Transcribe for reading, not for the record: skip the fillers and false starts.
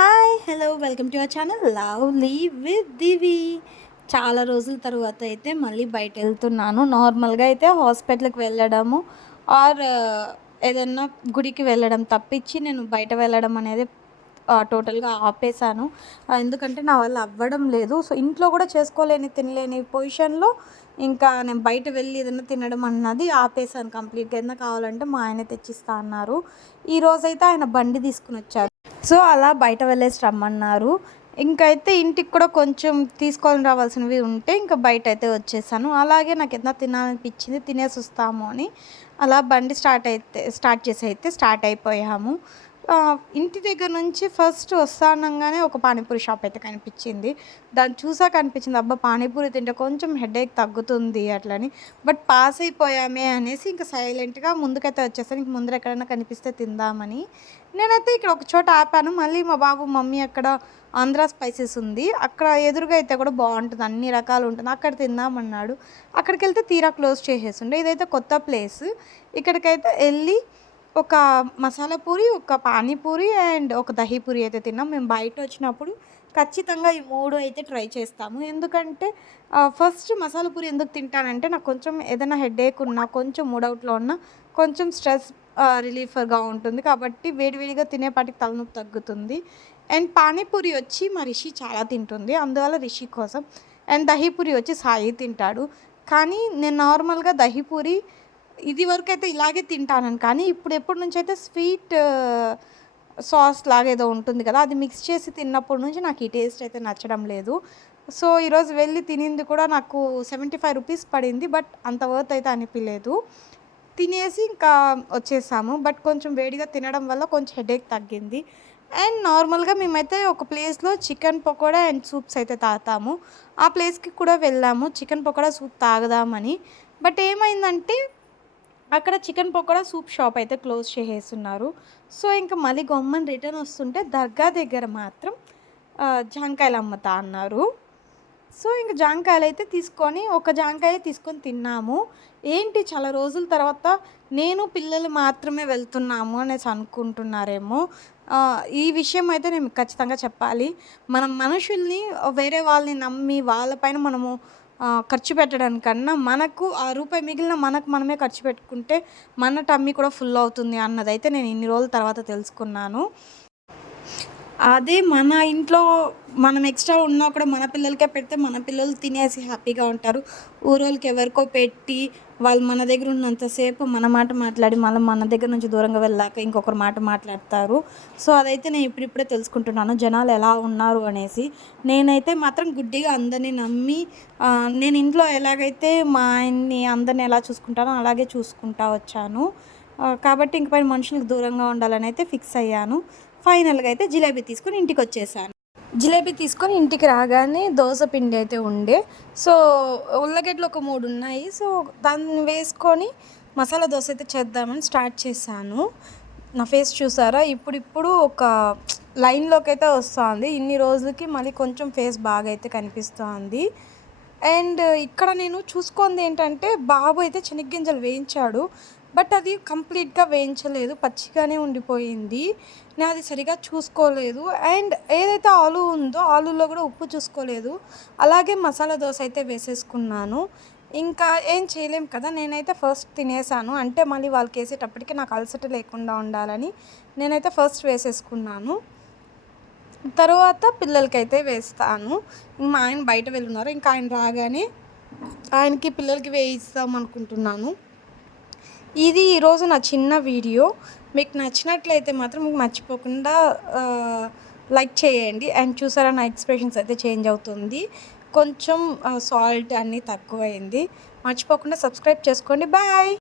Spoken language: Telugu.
Hi hello welcome to our channel lovely with Divi. చాలా రోజుల తర్వాత అయితే మళ్ళీ బయట వెళ్తున్నాను. నార్మల్గా అయితే హాస్పిటల్కి వెళ్ళడము ఆర్ ఏదన్నా గుడికి వెళ్ళడం తప్పించి నేను బయట వెళ్ళడం అనేది టోటల్గా ఆపేశాను. ఎందుకంటే నా వల్ల అవ్వడం లేదు. సో ఇంట్లో కూడా చేసుకోలేని తినలేని పొజిషన్లో ఇంకా నేను బయట వెళ్ళి ఏదైనా తినడం అన్నది ఆపేశాను కంప్లీట్గా. ఏదైనా కావాలంటే మా ఆయన తెచ్చిస్తా అన్నారు. ఈరోజైతే ఆయన బండి తీసుకుని వచ్చారు. సో అలా బయట వెళ్ళేసి రమ్మన్నారు. ఇంకైతే ఇంటికి కూడా కొంచెం తీసుకొని రావాల్సినవి ఉంటే ఇంకా బయట అయితే వచ్చేసాను. అలాగే నాకు ఏదైనా తినాలనిపించింది, తినేసి వస్తాము అని అలా బండి స్టార్ట్ అయిపోయాము. ఇంటి దగ్గర నుంచి ఫస్ట్ వస్తానంగానే ఒక పానీపూరి షాప్ అయితే కనిపించింది. దాన్ని చూసాక అనిపించింది, అబ్బా పానీపూరి తింటే కొంచెం హెడేక్ తగ్గుతుంది అట్లని. బట్ పాస్ అయిపోయామే అనేసి ఇంకా సైలెంట్గా ముందుకైతే వచ్చేసాను. ఇంక ముందర ఎక్కడైనా కనిపిస్తే తిందామని నేనైతే ఇక్కడ ఒక చోట ఆపాను. మళ్ళీ మా బాబు మమ్మీ అక్కడ ఆంధ్రా స్పైసెస్ ఉంది, అక్కడ ఎదురుగా అయితే కూడా బాగుంటుంది, అన్ని రకాలు ఉంటుంది, అక్కడ తిందామన్నాడు. అక్కడికి వెళ్తే తీరా క్లోజ్ చేసేసిండే. ఇదైతే కొత్త ప్లేస్. ఇక్కడికైతే వెళ్ళి ఒక మసాలా పూరి, ఒక పానీపూరి అండ్ ఒక దహీ పూరి అయితే తిన్నాం. మేము బయట వచ్చినప్పుడు ఖచ్చితంగా ఈ 3 అయితే ట్రై చేస్తాము. ఎందుకంటే ఫస్ట్ మసాలా పూరి ఎందుకు తింటానంటే నాకు కొంచెం ఏదైనా హెడేక్ ఉన్నా, కొంచెం మూడవుట్లో ఉన్నా, కొంచెం స్ట్రెస్ రిలీఫర్గా ఉంటుంది కాబట్టి వేడివేడిగా తినేపాటికి తలనొప్పి తగ్గుతుంది. అండ్ పానీపూరి వచ్చి మా రిషి చాలా తింటుంది, అందువల్ల రిషి కోసం. అండ్ దహీపూరి వచ్చి సాయి తింటాడు. కానీ నేను నార్మల్గా దహీపూరి ఇది వరకు అయితే ఇలాగే తింటానని, కానీ ఇప్పుడు ఎప్పటి నుంచి అయితే స్వీట్ సాస్ లాగా ఏదో ఉంటుంది కదా, అది మిక్స్ చేసి తిన్నప్పటి నుంచి నాకు ఈ టేస్ట్ అయితే నచ్చడం లేదు. సో ఈరోజు వెళ్ళి తినింది కూడా నాకు 75 రూపీస్ పడింది. బట్ అంత వర్త్ అయితే అనిపించలేదు. తినేసి ఇంకా వచ్చేసాము. బట్ కొంచెం వేడిగా తినడం వల్ల కొంచెం హెడేక్ తగ్గింది. అండ్ నార్మల్గా మేమైతే ఒక ప్లేస్లో చికెన్ పకోడా అండ్ సూప్స్ అయితే తాగుతాము. ఆ ప్లేస్కి కూడా వెళ్ళాము చికెన్ పకోడా సూప్ తాగుదామని. బట్ ఏమైందంటే అక్కడ చికెన్ పకోడా సూప్ షాప్ అయితే క్లోజ్ చేసేస్తున్నారు. సో ఇంకా మళ్ళీ గమ్మని రిటర్న్ వస్తుంటే దర్గా దగ్గర మాత్రం జాంకాయలు అమ్ముతా అన్నారు. సో ఇంక జాంకాయలు అయితే తీసుకొని ఒక జాంకాయ తీసుకొని తిన్నాము. ఏంటి చాలా రోజుల తర్వాత నేను పిల్లలు మాత్రమే వెళ్తున్నాము అనేసి అనుకుంటున్నారేమో. ఈ విషయం అయితే నేను ఖచ్చితంగా చెప్పాలి. మనం మనుషుల్ని వేరే వాళ్ళని నమ్మి వాళ్ళపైన మనము ఖర్చు పెట్టడానికన్నా మనకు ఆ రూపాయి మిగిలిన మనకు మనమే ఖర్చు పెట్టుకుంటే మన టమ్మీ కూడా ఫుల్ అవుతుంది అన్నదైతే నేను ఇన్ని రోజుల తర్వాత తెలుసుకున్నాను. అదే మన ఇంట్లో మనం ఎక్స్ట్రా ఉన్నా కూడా మన పిల్లలకే పెడితే మన పిల్లలు తినేసి హ్యాపీగా ఉంటారు. ఊరోళ్ళకి ఎవరికో పెట్టి వాళ్ళు మన దగ్గర ఉన్నంతసేపు మన మాట మాట్లాడి మళ్ళీ మన దగ్గర నుంచి దూరంగా వెళ్ళాక ఇంకొకరు మాట మాట్లాడతారు. సో అదైతే నేను ఇప్పుడిప్పుడే తెలుసుకుంటున్నాను జనాలు ఎలా ఉన్నారు అనేసి. నేనైతే మాత్రం గుడ్డిగా అందరినీ నమ్మి నేను ఇంట్లో ఎలాగైతే మా ఆయన్ని అందరిని ఎలా చూసుకుంటానో అలాగే చూసుకుంటా వచ్చాను. కాబట్టి ఇంకపై మనుషులకు దూరంగా ఉండాలని అయితే ఫిక్స్ అయ్యాను. ఫైనల్గా అయితే జిలేబీ తీసుకొని ఇంటికి వచ్చేసాను. జిలేబీ తీసుకొని ఇంటికి రాగానే దోశ పిండి అయితే ఉండే. సో ఉల్లగడ్డలు ఒక 3 ఉన్నాయి. సో దాన్ని వేసుకొని మసాలా దోశ అయితే చేద్దామని స్టార్ట్ చేశాను. నా ఫేస్ చూసారా, ఇప్పుడిప్పుడు ఒక లైన్లోకి అయితే వస్తుంది. ఇన్ని రోజులకి మళ్ళీ కొంచెం ఫేస్ బాగా అయితే కనిపిస్తుంది. అండ్ ఇక్కడ నేను చూసుకుంది ఏంటంటే బాబు అయితే శనగ్గింజలు వేయించాడు. బట్ అది కంప్లీట్గా వేయించలేదు, పచ్చిగానే ఉండిపోయింది. నేను అది సరిగా చూసుకోలేదు. అండ్ ఏదైతే ఆలు ఉందో ఆలులో కూడా ఉప్పు చూసుకోలేదు. అలాగే మసాలా దోశ అయితే వేసేసుకున్నాను. ఇంకా ఏం చేయలేం కదా, నేనైతే ఫస్ట్ తినేసాను. అంటే మళ్ళీ వాళ్ళకి వేసేటప్పటికి నాకు అలసట లేకుండా ఉండాలని నేనైతే ఫస్ట్ వేసేసుకున్నాను. తర్వాత పిల్లలకైతే వేస్తాను. మా ఆయన బయట వెళ్ళున్నారు, ఇంకా ఆయన రాగానే ఆయనకి పిల్లలకి వేయిస్తాం అనుకుంటున్నాను. ఇది ఈరోజు నా చిన్న వీడియో. మీకు నచ్చినట్లయితే మాత్రం మీకు మర్చిపోకుండా లైక్ చేయండి. అండ్ చూసారా నా ఎక్స్ప్రెషన్స్ అయితే చేంజ్ అవుతుంది, కొంచెం సాల్ట్ అన్నీ తక్కువైంది. మర్చిపోకుండా సబ్స్క్రైబ్ చేసుకోండి. బాయ్.